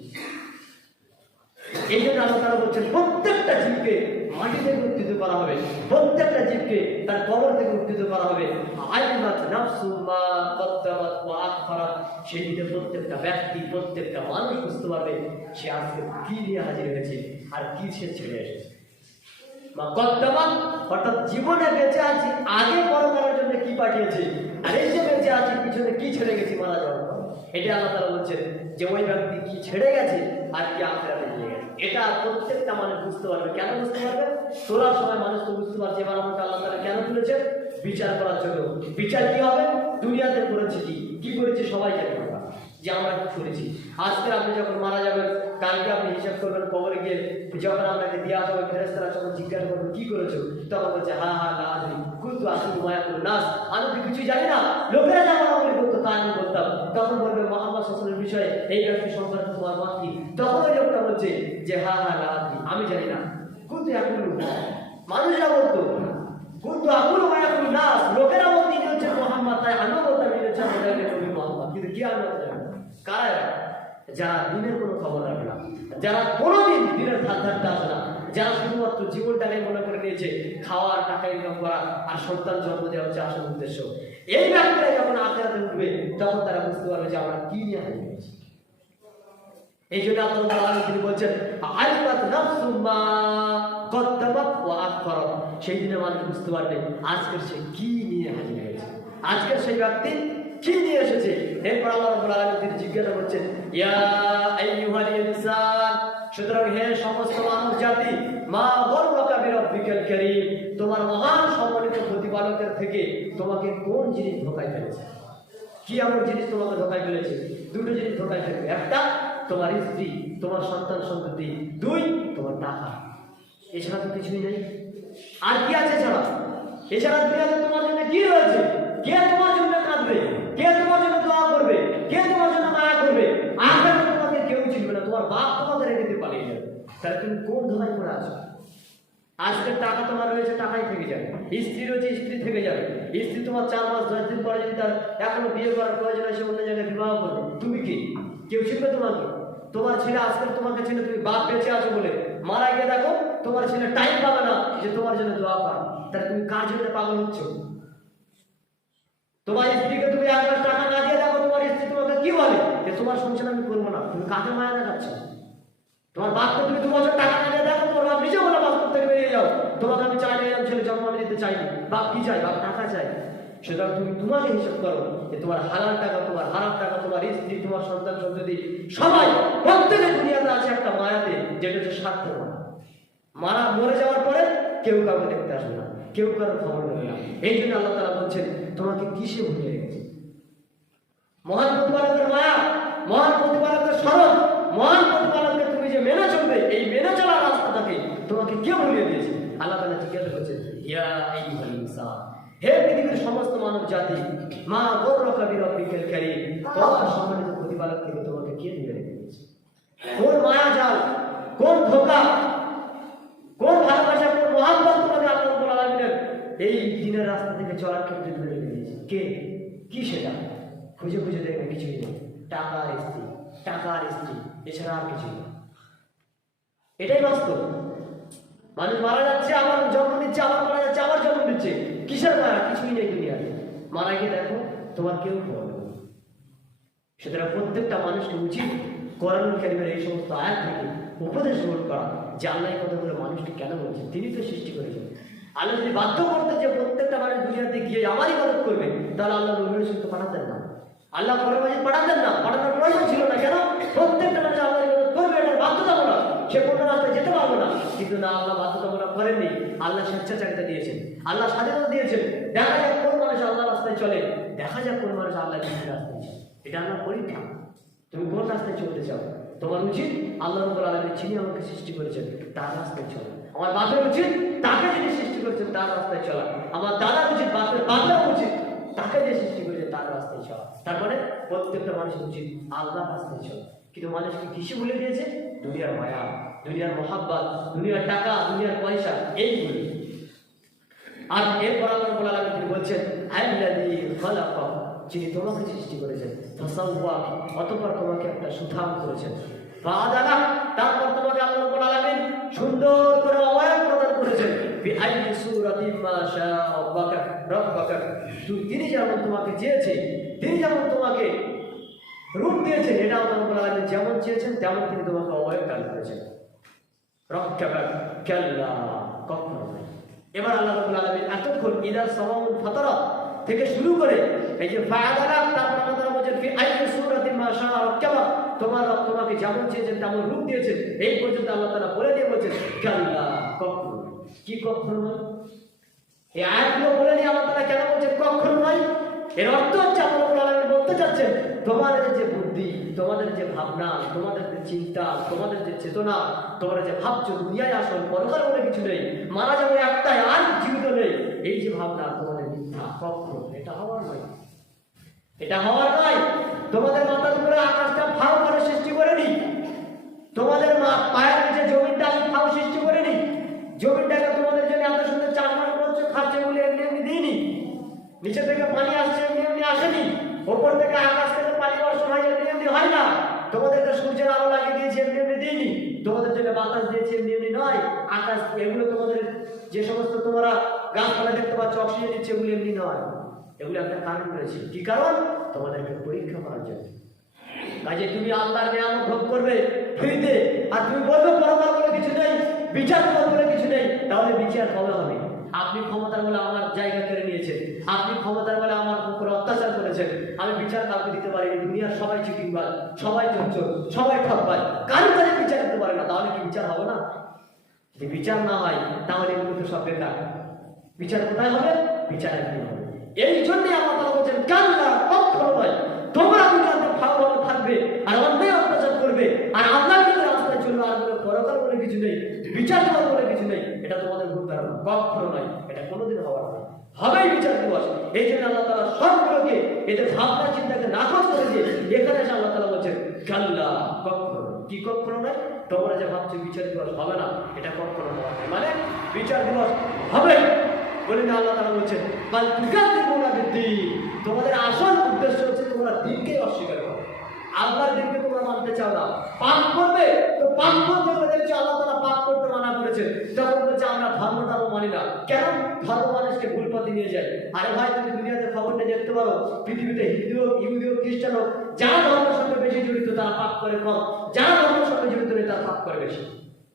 এই জন্য আল্লাহ তাআলা বলছেন প্রত্যেকটা জীবকে মাটি থেকে উত্থিত করা হবে, প্রত্যেকটা জীবকে তার কবর থেকে উত্থিত করা হবে। আলিমাত নাফসুম মা কদ্দামাত ওয়া আখখারাত। সেই দিনে প্রত্যেকটা ব্যক্তি, প্রত্যেকটা মানুষ বুঝতে পারবে সে আজকে কি নিয়ে হাজির হয়েছে আর কি সে ছেড়ে এসেছে। মা কদ্দামাত অর্থাৎ জীবনে বেঁচে আছি, আগে পরকালের জন্য কি পাঠিয়েছে, আর এই যে বেঁচে আছি পিছনে কি ছেড়ে গেছি মারা যাওয়ার পর। এটা আল্লাহ তাআলা বলছেন যে ওই ব্যক্তি কি ছেড়ে গেছে আর কি আখিরাতে নিয়ে গেছে। এটা প্রত্যেকটা মানুষ বুঝতে পারবে। কেন বুঝতে পারবে? তোলার সময় মানুষ তো বুঝতে পারছে এবার আমাকে আল্লাহ তাআলা কেন তুলেছেন? বিচার করার জন্য। বিচার কি হবে? দুনিয়াতে করেছি কি করেছি সবাই জানি আমরা, যে আমরা কি করেছি। আজকে আপনি যখন মারা যাবেন, কালকে আপনি হিসাব করবেন কবরে গিয়ে, যখন আপনাকে দেওয়া হবে ফেরেশতারা যখন জিজ্ঞাসা করবে কি করেছো, তখন বলছে হা হা লা আদরি কুনতু আসিলু মা ইয়াকুলুন নাস। আমি তো কিছুই জানি না, লোকেরা যেমন আমল করতো তা আমি করতাম। তখন বলবে মুহাম্মদ সাল্লাল্লাহু আলাইহি ওয়াসাল্লামের বিষয়ে এই ব্যক্তি সম্পর্কে তোমার মত কি? তখন ওই লোকটা বলছে যে হা হা লা আদরি, আমি জানি না। কুনতু ইয়াকুলু, মানুষরা বলতো কুনতু আকুলু মা ইয়াকুলুন নাস, লোকেরা বলতো ইনি হচ্ছে মুহাম্মদ, তাই আমিও বলতাম ইনি হচ্ছে আমাদের নবী মুহাম্মদ। কিন্তু কি আমরা জানি না। কারা? যারা দিনের কোনো খবর রাখে না, যারা কোনোদিন দিনের ধার ধারতে আসে না, যারা শুধুমাত্র জীবনটাকে মনে করে নিয়েছে খাওয়া, টাকা ইনকাম করা আর সন্তান জন্ম দেওয়া হচ্ছে আসল উদ্দেশ্য। এই ব্যক্তিরা যখন আখিরাতে উঠবে তখন তারা বুঝতে পারবে যে আমরা কি নিয়ে হাজির হয়েছি। এই জন্য আল্লাহ রাব্বুল আলামিন তিনি বলছেন আলিমাত নাফসুম মা কদ্দামাত ওয়া আখখারাত। সেই দিনে মানুষ বুঝতে পারবে আজকের সে কি নিয়ে হাজির হয়েছে, আজকের সেই ব্যক্তি কি নিয়ে এসেছে। এরপর আল্লাহ রাব্বুল আলামিন তিনি জিজ্ঞাসা করছেন ইয়া আইয়ুহাল ইনসান, সুতরাং হে সমস্ত মানব জাতি, মা গররাকা বিরাব্বিকাল কারীম, তোমার মহান সম্মানিত প্রতিপালকের থেকে তোমাকে কোন জিনিস ধোঁকায় ফেলেছে? কি এমন জিনিস তোমাকে ধোঁকায় ফেলেছে? দুটো জিনিস ধোঁকায় ফেলবে। একটা তোমার স্ত্রী, তোমার সন্তান সন্ততি, দুই তোমার টাকা। এছাড়া তো কিছুই নেই। আর কি আছে ছাড়া? এছাড়া দুনিয়াতে তোমার জন্য কি রয়েছে? কে তোমার জন্য কাঁদবে? কে তোমার জন্য দোয়া করবে? কে তোমার জন্য মায়া করবে? আখেরাতে তোমাকে কেউ চিনবে না, তোমার বাপ তোমাকে রেখে দিয়ে পালিয়ে যাবে। তাহলে তুমি কোন ধোঁয়ায় পড়ে আছো? আজকের টাকা তোমার রয়েছে, টাকাই থেকে যাবে। স্ত্রী রয়েছে, স্ত্রী থেকে যাবে। স্ত্রী তোমার 4 মাস 10 দিন পরে যদি তার এখনো বিয়ে করার প্রয়োজন হয়, সে অন্য জায়গায় বিবাহ করবে, তুমি কি? কেউ চিনবে তোমাকে? তোমার ছেলে আজকাল তোমাকে ছেলে, তুমি বাপ বেঁচে আছো বলে মারা গিয়ে দেখো তোমার ছেলে টাইম পাবে না যে তোমার জন্য দোয়া করে। তাহলে তুমি কার জন্য পাগল হচ্ছ? তোমার স্ত্রীকে তুমি একবার টাকা না দিয়ে দেখো, তোমার স্ত্রী তোমাকে কি বলে যে তোমার সংসার আমি করবো না। তুমি কাকে মায়া দেখাচ্ছ? তোমার বাপকে তুমি 2 বছর টাকা না দিয়ে দেখো, তোমার বাপ নিজে বলে বাস্তব থেকে বেরিয়ে যাও, তোমাকে আমি চাই না, এরকম ছেলে জন্ম আমি দিতে চাইনি। বাপ কি চাই? বাপ টাকা চাই। সুতরাং তুমি তোমাকে হিসাব করো যে তোমার হালাল টাকা, তোমার হারাম টাকা, তোমার স্ত্রী, তোমার সন্তান সন্ততি, সবাই প্রত্যেকের দুনিয়াতে আছে একটা মায়াতে, যেটা হচ্ছে স্বার্থ। মরে যাওয়ার পরে কেউ কাউকে দেখতে আসবে না, কেউ কারোর খবর নেবে না। এই জন্য আল্লাহ তাআলা বলছেন তোমাকে কিসে ভুলিয়ে রেখেছে? মহান প্রতিপালকের মায়া, মহান প্রতিপালকের স্মরণ, মহান প্রতিপালককে তুমি যে মেনে চলবে, এই মেনে চলার রাস্তাটাকে তোমাকে কে ভুলিয়ে দিয়েছে? আল্লাহ তাআলা জিজ্ঞাসা করছেন ইয়া আইয়ুহাল ইনসান, হে পৃথিবীর সমস্ত মানব জাতি, মা গররাকা বিরাব্বিকাল কারীম, তোমার সম্মানিত প্রতিপালক থেকে তোমাকে কে দূরে রেখে দিয়েছে? কোন মায়া জাল, কোন ধোঁকা, কোন ভালোবাসা, কোন মহাব্বত তোমাকে আল্লাহ রাব্বুল আলামিনের এই দিনের রাস্তা থেকে চলার ক্ষেত্রে দূরে রেখে দিয়েছে? কে? কি সেটা? খুঁজে খুঁজে দেখবে কিছুই নেই। টাকা আর স্ত্রী, টাকা আর স্ত্রী, এছাড়া আর কিছুই নেই। এটাই বাস্তব। মানুষ মারা যাচ্ছে, আবার জন্ম দিচ্ছে, আবার মারা যাচ্ছে, আবার জন্ম দিচ্ছে। কিসের মায়া? কিছুই নেই দুনিয়াতে। মারা গিয়ে দেখো তোমার কেউ খবর নেবে। সুতরাং প্রত্যেকটা মানুষকে উচিত কোরআন কারীমের এই সমস্ত আয়াত থেকে উপদেশ গ্রহণ করা যে আল্লাহ এই কথাগুলো মানুষকে কেন বলছেন, তিনি তো সৃষ্টি করেছেন। আল্লাহ যদি বাধ্য করতে যে প্রত্যেকটা মানুষ দুনিয়াতে গিয়ে আমারই ইবাদত করবে, তাহলে আল্লাহ নবী রাসূল তো পাঠাতেন না, আল্লাহ কোরআন মাজিদ পাঠাতেন না, পাঠানোর প্রয়োজন ছিল না। কেন? প্রত্যেকটা মানুষ আল্লাহর ইবাদত করবে, এটা বাধ্যতামূলক, সে কোনো রাস্তায় যেতে পারবে না। কিন্তু না, আল্লাহ বাধ্যতামূলক করেননি, আল্লাহ স্বেচ্ছাচারিতা দিয়েছেন, আল্লাহ স্বাধীনতা দিয়েছেন। দেখা যাক কোন মানুষ আল্লাহ রাস্তায় চলে, দেখা যাক কোন মানুষ আল্লাহ রাস্তায় চলে। এটা আমার পরীক্ষা, তুমি কোন রাস্তায় চলতে চাও। তোমার উচিত আল্লাহ রাব্বুল আলামিন যিনি আমাকে সৃষ্টি করেছেন তার রাস্তায় চলা। আমার বাপের উচিত তাকে যিনি সৃষ্টি করেছেন তার রাস্তায় চলা। আমার দাদার উচিত, বাপের বাবার উচিত তাকে যে সৃষ্টি করেছেন তার রাস্তায় চলা। তার মানে প্রত্যেকটা মানুষের উচিত আল্লাহর রাস্তায় চলা। কিন্তু মানুষকে কিসে ভুলে দিয়েছে? দুনিয়ার মায়া, দুনিয়ার মহাব্বত, দুনিয়ার টাকা, দুনিয়ার পয়সা, এইগুলি। আর এরপর আল্লাহ রাব্বুল আলামিন তিনি বলছেন আল্লাযী খালাকা, যিনি তোমাকে সৃষ্টি করেছেন, ফাসাওয়া, অতঃপর তোমাকে একটা সুঠাম করেছেন, ফাআদালা, তারপর তোমাকে আল্লাহ রাব্বুল আলামিন সুন্দর করে অবয়ব প্রদান করেছেন, বিআইয়ি সূরাতিন মা শাআ রাব্বুকা, তিনি যেমন তোমাকে চেয়েছে, তিনি যেমন তোমাকে রূপ দিয়েছেন, এটা আল্লাহ রাব্বুল আলামিন যেমন চেয়েছেন তেমন তিনি তোমাকে অবয়ব দান করেছেন। রাব্বুকা কাল্লা, কখনো নয়। এবার আল্লাহ রাব্বুল আলামিন এতক্ষণ ইদা সামাউন ফাতারাত থেকে শুরু করে এই যে ফাআদালা, তারপর আল্লাহ বলেন ফি আইয়ি সূরাতিন মা শাআ রাব্বুকা, তোমার রব তোমাকে যেমন চেয়েছেন তেমন রূপ দিয়েছেন, এই পর্যন্ত আল্লাহ তাআলা বলে দিয়ে বলেছেন কাল্লা, কখনো। কি কখনো নয়? এই আয়াতগুলো বলে দিয়ে আল্লাহ তাআলা কেন বলছেন কখনো নয়? এর অর্থ হচ্ছে আল্লাহ রাব্বুল আলামিন বলতে চাচ্ছেন তোমাদের যে বুদ্ধি, তোমাদের যে ভাবনা, তোমাদের যে চিন্তা, তোমাদের যে চেতনা, তোমরা যে ভাবছো দুনিয়ায় আসল পরকাল বলে কিছু নেই, মারা যাবে একটাই, আর জীবিত নেই, এই যে ভাবনা তোমাদের মিথ্যা, কখনো এটা হওয়ার নয়, এটা হওয়ার নয়। তোমাদের মাথার উপরে আকাশটা ফাও করে সৃষ্টি করেনি, তোমাদের পায়ের নিচে জমিনটা আমি ফাও সৃষ্টি করিনি, জমিনটাকে তোমাদের জন্য এত সুন্দর চাষবাস করছো, খাচ্ছে বলে এমনি এমনি দিইনি, নিচে থেকে পানি আসছে এমনি এমনি আসেনি, ওপর থেকে আকাশ থেকে পানি বর্ষণ হয় এমনি এমনি হয় না, তোমাদেরকে সূর্যের আলো লাগিয়ে দিয়েছি এমনি এমনি দিইনি, তোমাদের জন্য বাতাস দিয়েছি এমনি এমনি নয়, আকাশ এগুলো তোমাদের যে সমস্ত তোমরা গাছপালা দেখতে পাচ্ছ অক্সিজেন দিচ্ছে এগুলো এমনি নয়, এগুলো একটা কারণ রয়েছে। কি কারণ? তোমাদেরকে পরীক্ষা করার জন্য। কাজে তুমি আল্লাহর নিয়ামত ভোগ করবে ফ্রিতে, আর তুমি বলবে পরকাল বলে কিছু নেই, বিচার বলে কিছু নেই, তাহলে বিচার কবে হবে? আপনি ক্ষমতার বলে আমার জায়গা কেড়ে নিয়েছেন, আপনি ক্ষমতার বলে আমার উপরে অত্যাচার করেছেন, আমি বিচার কাউকে দিতে পারিনি, দুনিয়ার সবাই চিটিংবাজ, সবাই চোর, সবাই ঠকবাজ, কারো কাছে বিচার দিতে পারে না, তাহলে কি বিচার হবে না? যদি বিচার না হয় তাহলে এগুলো তো সব বেকার। বিচার কোথায় হবে? বিচার একদিন হবে। এই জন্যই আল্লাহ তাআলা বলেন কাল্লা, কখনো নয়, তোমরা দুনিয়াতে ভালোভাবে থাকবে আর অন্যায় অত্যাচার করবে আর আল্লাহর রাস্তায় চলবে, আর কোনো পরকাল বলে কিছু নেই, বিচার বলে কিছু নেই, এটা তোমাদের ভুল ধারণা, কখনো নয়, এটা কোনোদিন হওয়ার নয়, হবেই বিচার দিবস। এই জন্য আল্লাহ তাআলা সবগুলোকে এদের ভাবনা চিন্তাকে নাকচ করে দিয়ে এখানে এসে আল্লাহ তাআলা বলছেন কাল্লা, কখনো। কি কখনো নয়? তোমরা যে ভাবছো বিচার দিবস হবে না, এটা কখনো হওয়ার নয়, মানে বিচার দিবস হবে বলে না। আল্লাহ তাআলা বলছেন বাল তুকাদ্দিমুনা বিদ্দীন, তোমাদের আসল উদ্দেশ্য হচ্ছে তোমরা দিনকে অস্বীকার করো, আল্লাহর দিনকে তোমরা মানতে চাও না, পাপ করবে তো পাপ করতে বলেছে, আল্লাহ তাআলা পাপ করতে মানা করেছেন, তখন বলছে আমরা ধর্মটা মানি না। কেন? ধর্ম মানুষকে ভুল পথে নিয়ে যায়। আরে ভাই, তুমি দুনিয়াতে খবরটা দেখতে পারো, পৃথিবীতে হিন্দু হোক, ইহুদি হোক, খ্রিস্টান হোক, যারা ধর্মের সঙ্গে বেশি জড়িত তারা পাপ করে কম, যারা ধর্মের সঙ্গে জড়িত নেই তারা পাপ করে বেশি।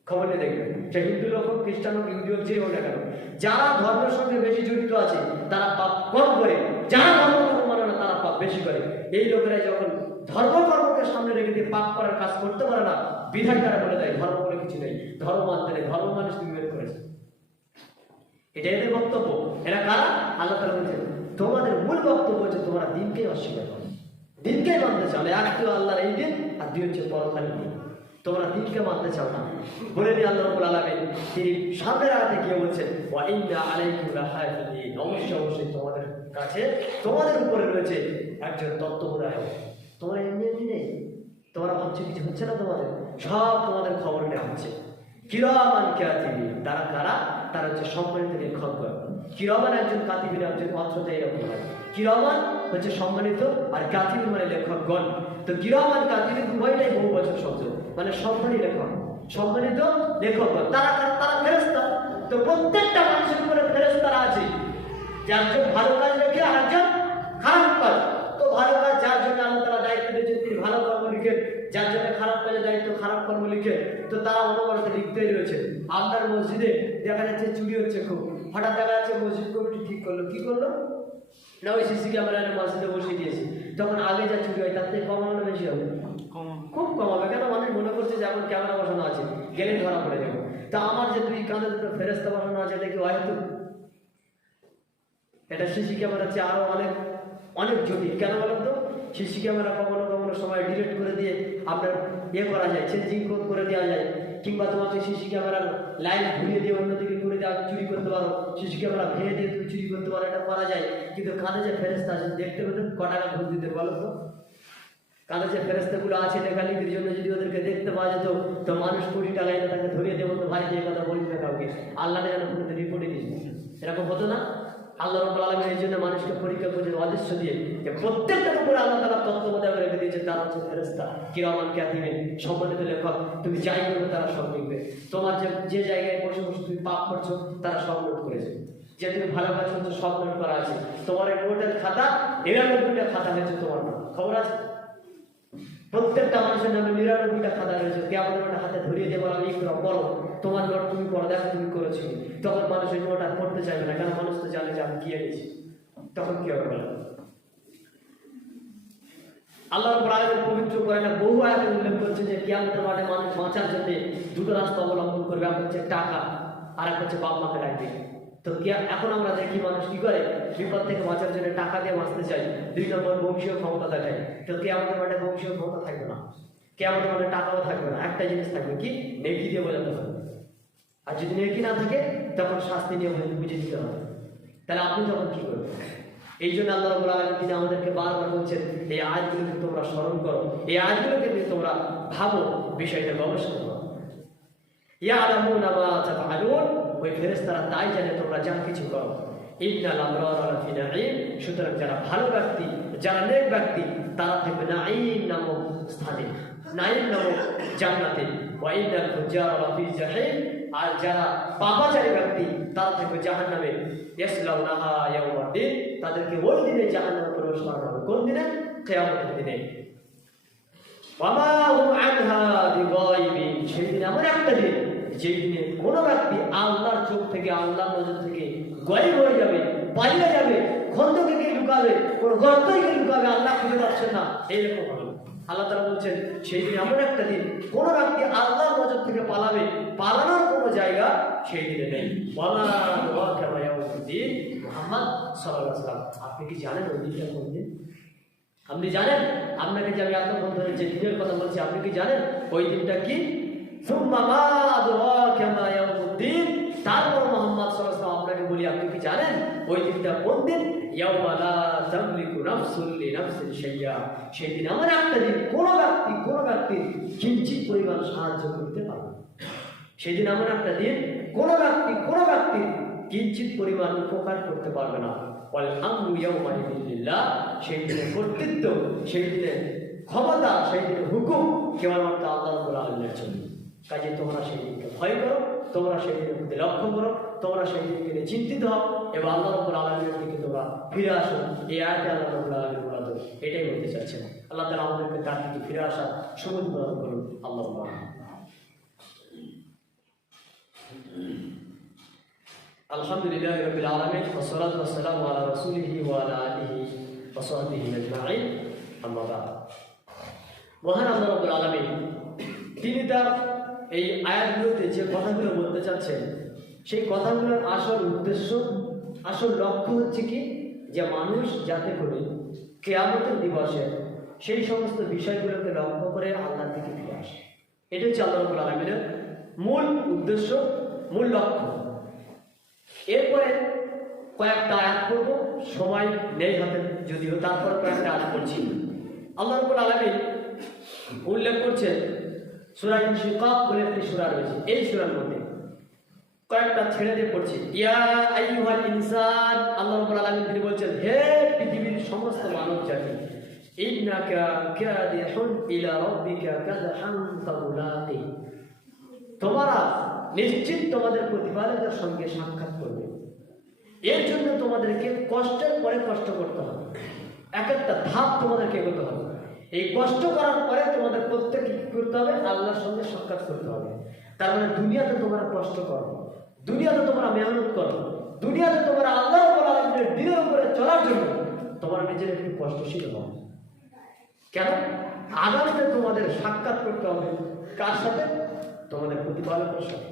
খবরটা দেখবেন, সে হিন্দু লোক হোক, খ্রিস্টান হোক, ইহুদি হোক, যে হোক না কেন, যারা ধর্মের সঙ্গে বেশি জড়িত আছে তারা পাপ কম করে, যারা ধর্ম মানে না তারা পাপ বেশি করে। এই লোকেরা যখন ধর্মকর্মকে সামনে রেখে দিয়ে পাপ করার কাজ করতে পারে না, বিধায় তারা বলে দেয় ধর্ম বলে কিছু নেই, ধর্ম মানতে নেই, ধর্ম মানুষ তুমি বের করেছে। এটা এদের বক্তব্য। এরা কারা? আল্লাহ তাআলা বলছেন তোমাদের মূল বক্তব্য হচ্ছে তোমরা দিনকে অস্বীকার করো, দিনকে মানতে চাও না। এক তো আল্লাহর এই দিন, আর দুই হচ্ছে পরকালের দিন, তোমরা দিনকে মানতে চাও না বলে দিয়ে আল্লাহ রাব্বুল আলামিন তিনি সামনের আয়াতে গিয়ে বলছেন ওয়া ইন্না আলাইকুম লাহাফিজিন, অবশ্যই অবশ্যই তোমাদের কাছে, তোমাদের উপরে রয়েছে একজন তত্ত্বাবধায়ক। তোমরা এমনি এমনি নেই, তোমরা ভাবছো কিছু হচ্ছে না, তোমাদের সব তোমাদের খবর নেওয়া হচ্ছে। কিরামান কাতিবিন, তারা কারা? তারা হচ্ছে সম্মানিত লেখকগণ। কিরামান একজন কাতিবিন, একজন অর্থটা এরকম হয়, কিরামান হচ্ছে সম্মানিত আর কাতিবিন মানে লেখকগণ। তো কিরামান কাতিবিন উভয়টাই বহু বচন শব্দ, মানে সম্মানী লেখক, সম্মানিত লেখকগণ। তারা তারা ফেরেশতা। তো প্রত্যেকটা মানুষের উপরে ফেরেশতারা আছে, যে একজন ভালো কাজ লেখে আর একজন খারাপ কাজ। ভালো কাজ যার জন্য আল্লাহ তাআলা দায়িত্ব দিয়েছেন তিনি ভালো কর্ম লিখেন, যার জন্য খারাপ কাজে দায়িত্ব খারাপ কর্ম লিখে, তো তারা অনবরত লিখতেই রয়েছে। আপনার মসজিদে দেখা যাচ্ছে চুরি হচ্ছে খুব, হঠাৎ দেখা যাচ্ছে মসজিদ কমিটি ঠিক করলো, কি করলো না ওই সিসি ক্যামেরা মসজিদে বসিয়ে দিয়েছে, তখন আগে যা চুরি হয় তার থেকে কমানো বেশি হবে, খুব কম হবে। কেন মানুষ মনে করছে যে এখন ক্যামেরা বসানো আছে গেলে ধরা পড়ে যাবে। তা আমার যে দুই কাঁধে দুটো ফেরেস্তা বসানো আছে এটা কি হয়তো এটা সিসি ক্যামেরা চেয়ে আরো অনেক অনেক জটিল। কেন বলেন তো, সিসি ক্যামেরা কখনো কখনো সময় ডিলিট করে দিয়ে আপনার করা যায়, চেঞ্জিং করে দেওয়া যায়, কিংবা তোমাকে সিসি ক্যামেরার লাইট ঘুরিয়ে দিয়ে অন্যদিকে করে দেওয়া চুরি করতে পারো, সিসি ক্যামেরা ভেঙে দিয়ে তুমি চুরি করতে পারো, এটা করা যায়। কিন্তু কাঁধে যে ফেরেস্তা আছে দেখতে পেতেন ক টাকা ঘুষ দিতে বলো তো? কাঁধে যে ফেরেস্তাগুলো আছে লেখালেখির জন্য যদি ওদেরকে দেখতে পাওয়া যেত তো মানুষ কোটি টাকা এনে তাকে ধরিয়ে দেবো, তো ভাই যে কথা বলিস না কাউকে, আল্লাহ যেন কোনো রিপোর্টে দিস, এরকম হতো না? আল্লাহ রাব্বুল আলামিন এই জন্য মানুষকে পরীক্ষা করে অদৃশ্য দিয়ে যে প্রত্যেকটার উপরে আল্লাহ তাআলা তত্ত্বাবধায়ক রেখে দিয়েছে, তারা হচ্ছে ফেরেশতা কিরামান কাতিবিন, সম্মানিত লেখক। তুমি যাই করবে তারা সব লিখবে, তোমার যে জায়গায় বসে বসে তুমি পাপ করছো তারা সব নোট করেছে, যে তুমি ভালো কাজ করছো সব নোট করা আছে। তোমার এই নোটের খাতা 99টা খাতা হয়েছে তোমার নাম, খবর আছে? প্রত্যেকটা মানুষের নামে 99টা খাতা রয়েছে। কিয়ামতের মাঠে হাতে ধরিয়ে দিয়ে বলা ইকরা পড়ো, তোমার নোট তুমি পড়ো, দেখো তুমি করেছো। তখন মানুষ ওই নোট আর পড়তে চাইবে না, কেন মানুষ তো জানে যে আমি কি এনেছি। তখন কি হবে বলেন? আল্লাহ রাব্বুল আলামিন পবিত্র কোরআনে বহু আয়াতে উল্লেখ করেছে যে কিয়ামতের মাঠে মানুষ বাঁচার জন্য দুটো রাস্তা অবলম্বন করবে, এক হচ্ছে টাকা আর এক হচ্ছে বাপ মাকে ডাকবে। তো এখন আমরা দেখি মানুষ কি করে, বিপদ থেকে বাঁচার জন্য টাকা দিয়ে বাঁচতে চাই, 2 নম্বর বংশীয় ক্ষমতা দেখায়। তো কিয়ামতের মাঠে বংশীয় ক্ষমতা থাকবে না, কিয়ামতের মাঠে টাকাও থাকবে না, একটা জিনিস থাকবে কি, নেকি দিয়ে বোঝাতে হবে। আর যদি নেকি না থাকে তখন শাস্তি নিয়ে বুঝে দিতে হবে। তাহলে আপনি তখন কি করবেন? এই জন্য আল্লাহ রাব্বুল আলামিন তিনি আমাদেরকে বারবার বলছেন এই আয়াতগুলোকে তোমরা স্মরণ করো, এই আয়াতগুলোকে নিয়ে তোমরা ভাবো, বিষয়টা গবেষণা করো। ইয়ালামুনা মা তাফআলুন, ওই ফেরেশতারা তাই জানে তোমরা যা কিছু করো। ইন্নাল আবরারা লাফি নাঈম, সুতরাং যারা ভালো ব্যক্তি, যারা নেক ব্যক্তি তারা থাকবে নাঈম নামক স্থানে, নাঈম নামক জান্নাতে। ওয়া ইন্নাল ফুজ্জারা লাফি জাহিম, আর যারা পাপাচারী ব্যক্তি তারা থাকবে জাহান্নামে। ইয়াসলাউনাহা ইয়াউমাদ্দিন, তাদেরকে ওই দিনে জাহান্নামে প্রবেশ করানো হবে। কোন দিনে? কিয়ামতের দিনে। ওয়া মা হুম আনহা বিগাইবিন, সেই দিন এমন একটা দিন যেই দিনে কোনো ব্যক্তি আল্লাহর চোখ থেকে, আল্লাহর নজর থেকে গায়েব হয়ে যাবে, পালিয়ে যাবে, খন্দকে গিয়ে লুকাবে, কোনো গর্তে গিয়ে লুকাবে, আল্লাহ খুঁজে পাচ্ছেন না, এইরকম হবে। আল্লাহ তাআলা বলছেন সেই দিন এমন একটা দিন কোনো ব্যক্তি আল্লাহর নজর থেকে পালাবে, পালানোর কোনো জায়গা সেই দিনে নেই। ওয়ামা আদরাকা মা ইয়াউমুদ্দিন, মুহাম্মদ সাল্লাল্লাহু আলাইহি ওয়াসাল্লাম আপনি কি জানেন ওই দিনটা কোন দিন? আপনি জানেন? আপনাকে যে আমি এতক্ষণ ধরে যে দিনের কথা বলছি আপনি কি জানেন ওই দিনটা কি? সুম্মা মা আদরাকা মা ইয়াউমুদ্দিন, তারপর মুহাম্মদ সাল্লাল্লাহু আলাইহি ওয়াসাল্লাম আপনাকে বলি আপনি কি জানেন ওই দিনটা কোন দিন? ইয়াউমা লা তামলিকু নাফসুন লিনাফসিন শাইয়্যা, সেই দিন এমন একটা দিন কোনো ব্যক্তি কিঞ্চিৎ পরিমাণ সাহায্য করতে পারবে না। সেই দিন এমন একটা দিন কোনো ব্যক্তি কিঞ্চিৎ পরিমাণ উপকার করতে পারবে না। ওয়াল আমরু ইয়াউমাইযিন লিল্লাহ, সেই দিনের কর্তৃত্ব, সেই দিনের ক্ষমতা, সেই দিনের হুকুম কেবলমাত্র আল্লাহ রাব্বুল আলামিনের জন্য। কাজে তোমরা সেই দিনকে ভয় করো, তোমরা সেই দিনের প্রতি লক্ষ্য করো, তোমরা সেই দিনকে নিয়ে চিন্তিত হও এবং আল্লাহ রাব্বুল আলামিনের দিকে তোমরা ফিরে আসো। এই আয়াতে আল্লাহ রাব্বুল আলামিন মূলত এটাই বলতে চাচ্ছেন। আল্লাহ তাআলা আমাদেরকে তার দিকে ফিরে আসার সুযোগ প্রদান করুন। আল্লাহুম্মা আলহামদুলিল্লাহি রাব্বিল আলামিন ওয়া সলাতু ওয়া সালামু আলা রাসূলিহি ওয়া আলা আলিহি ওয়া সাহবিহি আজমাইন, আম্মা বা'দ। মহান আল্লাহ রাব্বুল আলামিন তিনি তার এই আয়াতগুলোতে যে কথাগুলো বলতে চাচ্ছেন সেই কথাগুলোর আসল উদ্দেশ্য, আসল লক্ষ্য হচ্ছে কি, যে মানুষ যাতে করে কিয়ামতের দিবসে সেই সমস্ত বিষয়গুলোকে লক্ষ্য করে আল্লাহর দিকে ফিরে আসে। এটা হচ্ছে আল্লাহ রাব্বুল আলামিনের মূল উদ্দেশ্য, মূল লক্ষ্য। এরপরে কয়েকটা আয়াত পড়ব, সময় নেই হাতে যদিও, তারপর কয়েকটা আয়াত পড়ছি। আল্লাহ রাব্বুল আলামিন উল্লেখ করছেন সূরা ইনশিকাক বলে একটি সূরা রয়েছে, এই সূরার মধ্যে কয়েকটা ছেড়ে দিয়ে পড়ছি। ইয়া আইয়ুহাল ইনসান, আল্লাহ রাব্বুল আলামিন তিনি বলছেন হে পৃথিবীর সমস্ত মানব জাতি, ইন্নাকা কাদিহুন ইলা রাব্বিকা কাদহান ফামুলাকি, তোমরা নিশ্চিত তোমাদের প্রতিপালকের সঙ্গে সাক্ষাৎ করবে, এর জন্য তোমাদেরকে কষ্টের পরে কষ্ট করতে হবে। এক একটা ধাপ তোমাদেরকে এগোতে হবে। এই কষ্ট করার পরে তোমাদের প্রত্যেককে কি করতে হবে? আল্লাহর সঙ্গে সাক্ষাৎ করতে হবে। তার মানে দুনিয়াতে তোমরা কষ্ট করো, দুনিয়াতে তোমরা মেহনত করো, দুনিয়াতে তোমরা আল্লাহর দিনের উপরে চলার জন্য তোমার নিজের একটু কষ্টশীল হও। কেন? আগামীতে তোমাদের সাক্ষাৎ করতে হবে কার সাথে? তোমাদের প্রতিপালকের সাথে।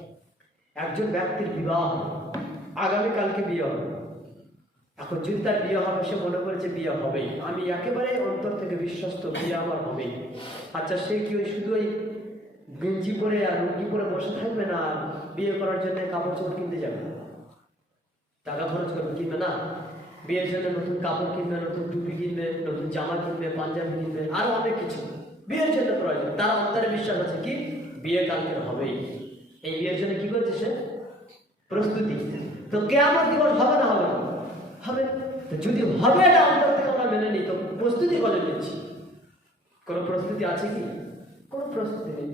একজন ব্যক্তির বিবাহ হবে, আগামীকালকে বিয়ে হবে। এখন যদি তার বিয়ে হবে, সে মনে করেছে বিয়ে হবেই, আমি একেবারে অন্তর থেকে বিশ্বস্ত, বিয়ে আমার হবেই। আচ্ছা, সে কি ওই শুধু ওই গেঞ্জি পরে আর লুঙ্গি পরে বসে থাকবে না? বিয়ে করার জন্য কাপড় চোপড় কিনতে যাবে, টাকা খরচ করবে, কিনবে না? বিয়ের জন্য নতুন কাপড় কিনবে, নতুন টুপি কিনবে, নতুন জামা কিনবে, পাঞ্জাবি কিনবে, আরো অনেক কিছু বিয়ের জন্য প্রয়োজন। তার অন্তরে বিশ্বাস আছে কি বিয়ে কালকে হবেই। এই বিয়ের জন্য কি করছে সে? প্রস্তুতি। তো কিয়ামত দিবস হবে না? হবে না? হবে। তো যদি হবে, এটা অন্তর থেকে আমরা মেনে নিই, তো প্রস্তুতি কবে নিচ্ছি? কোনো প্রস্তুতি আছে কি? কোনো প্রস্তুতি নেই।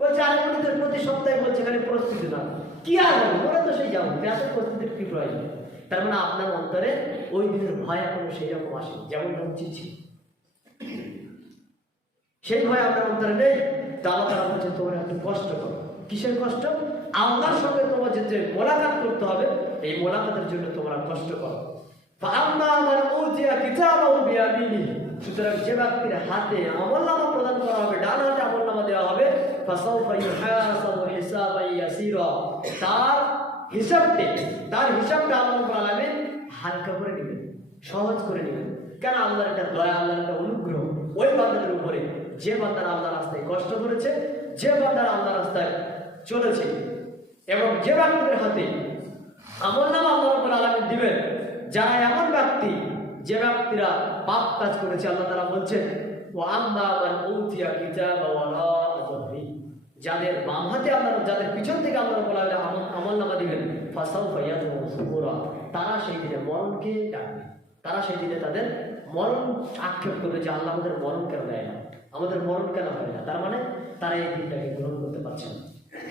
বলছে আরেকজনের প্রতি সপ্তাহে বলছে এখানে প্রস্তুতি না, কি আর হবে? ওরা তো সেই যাবো, এত প্রস্তুতির কি প্রয়োজন? তার মানে আপনার অন্তরে ওই দিনের ভয় এখনো সেই রকম আসে যেমন উচিত ছিল, সেই ভয় আপনার অন্তরে নেই। তারা তারা বলছে তোমরা একটু কষ্ট করো। কিসের কষ্ট? আল্লাহর সঙ্গে তোমার যে মোলাকাত করতে হবে, এই মোলাকাতের জন্য তোমরা কষ্ট করো। সুতরাং যে ব্যক্তির হাতে আমলনামা প্রদান করা হবে, ডান হাতে আমলনামা দেওয়া হবে, তার হিসাবটা আল্লাহ রাব্বুল আলামিন হালকা করে নেবেন, সহজ করে নেবেন। কেন? আল্লাহর একটা দয়া, আল্লাহর একটা অনুগ্রহ ওই বান্দাদের উপরে, যে বান্দারা আল্লাহর রাস্তায় কষ্ট করেছে, যে বান্দারা আল্লাহর রাস্তায় চলেছে, এবং যে ব্যক্তিদের হাতে আমলনামা আল্লাহ রাব্বুল আলামিন দিবেন, যারা এমন ব্যক্তি যে ব্যক্তিরা পাপ কাজ করেছে, আল্লাহ তাআলা বলছেন ওয়া আম্মা মান উতিয়া কিতাবাহু ওয়ারা'a যাহরি, যাদের বাম হাতে আল্লাহ, যাদের পিছন থেকে আল্লাহ রাব্বুল আলামিন আমলনামা দিবেন, ফাসাউফা ইয়াদউ সুবুরা, তারা সেই দিনে মরণকে ডাকবে। তারা সেই দিনে তাদের মরণ আক্ষেপ করবে যে আল্লাহ আমাদের মরণ কেন দেয় না, আমাদের মরণ কেন হয় না। তার মানে তারা এই দিনটাকে গ্রহণ করতে পারছে না,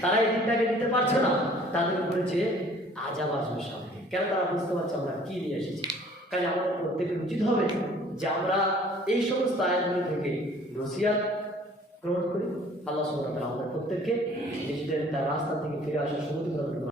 তারা এই দিনটাকে নিতে পারছে না। তাদের উপরে যে আযাব আসবে সামনে। কেন? তারা বুঝতে পারছে আমরা কি নিয়ে এসেছি। কাজে আমাদের প্রত্যেকের উচিত হবে যে আমরা এই সমস্ত আয়াতগুলো থেকে নসিহত গ্রহণ করি। আল্লাহ সুবহানাহু ওয়া তাআলা আমাদের প্রত্যেককে নিজেদের তার রাস্তা থেকে ফিরে আসার সুযোগ দান করুন।